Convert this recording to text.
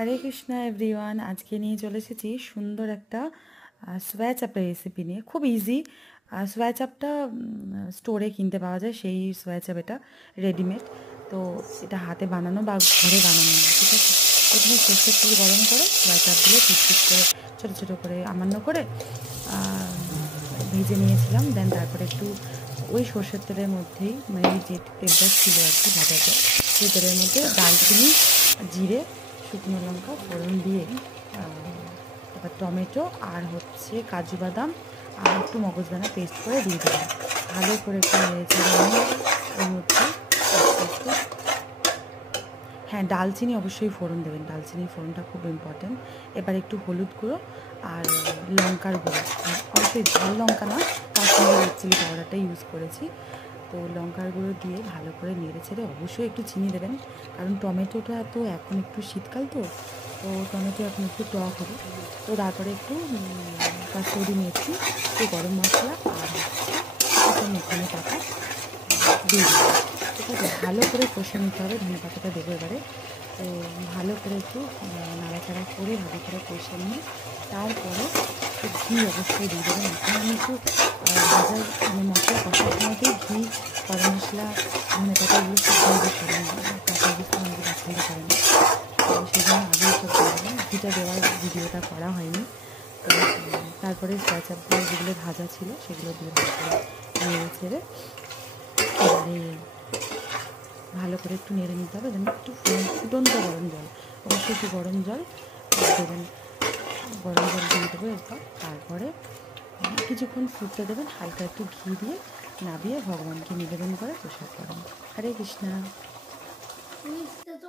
হরে Krishna everyone, আজকে নিয়ে চলে এসেছি সুন্দর একটা সোয়া চাপের রেসিপি নিয়ে। খুব ইজি। সোয়া চাপটা স্টোরে কিনতে পাওয়া যায়, সেই সোয়া চাপ এটা রেডিমেড। তো এটা হাতে বানানো বা ঘরে বানানো না, ঠিক আছে। প্রথমে সর্ষের তেল গরম করে সোয়া চাপগুলো পিস পিস করে ছোটো ছোটো করে আমান্য করে ভেজে নিয়েছিলাম। দেন তারপরে একটু ওই সর্ষের তেলের মধ্যেই, মানে যে তেলটা ছিল আর কি ভাজাতে, সেই তেলের মধ্যে দারচিনি, জিরে, শুকনো লঙ্কা ফোড়ন দিয়ে তারপর টমেটো আর হচ্ছে কাজু বাদাম আর একটু মগজদানা পেস্ট করে দিয়ে দিলাম। ভালো করে একটু নেড়েচেড়ে নিয়ে ওর মধ্যে একটু, হ্যাঁ, দালচিনি অবশ্যই ফোড়ন দেবেন, দালচিনির ফোড়নটা খুব ইম্পর্ট্যান্ট। এবার একটু হলুদ গুঁড়ো আর লঙ্কার গুঁড়ো, অবশ্যই ঝাল লঙ্কা না, কাশ্মীরি রেড চিলি পাউডারটা ইউজ করেছি। তো লঙ্কার গুঁড়ো দিয়ে ভালো করে নেড়ে ছেড়ে অবশ্যই একটু চিনি দেবেন, কারণ টমেটোটা তো এখন একটু শীতকাল, তো তো টমেটো এখন একটু টক হবে। তো তারপরে একটু কাসুরি মেথি, একটু গরম মশলা আর হচ্ছে মেথি পাতা দিয়ে দিলাম। ঠিক আছে, ভালো করে কষে নিতে হবে। ধনে পাতাটা দেবো এবারে। তো ভালো করে একটু নাড়াচাড়া করে ভালো করে কষে নিয়ে তারপরে একটু ঘি অবশ্যই দিয়ে দেবেন। এখন আমি একটু ভাজার মানে মশলা কষার সময়তেই ঘি, গরম মশলা, ধনে পাতা এগুলো সব দিয়ে দিতে পারেন। কাঁচা অবস্থা আমাকে পছন্দ করে না, তো সেই জন্য আগেই সব দিয়ে দেবেন। ঘিটা দেওয়ার ভিডিওটা করা হয়নি। তো তারপরে সোয়া চাপগুলো যেগুলো ভাজা ছিল সেগুলো দিয়ে ভালো করে নেড়ে ছেড়ে এবারে ভালো করে একটু নেড়ে নিতে হবে। যেন একটু ফুটন্ত গরম জল, অবশ্যই একটু গরম জল দেবেন। গরম জল দিয়ে দেবো এরপর। তারপরে কিছুক্ষণ ফুটতে দেবেন, হালকা একটু ঘি দিয়ে নাবিয়ে ভগবানকে নিবেদন করে প্রসাদ করেন। হরে কৃষ্ণা।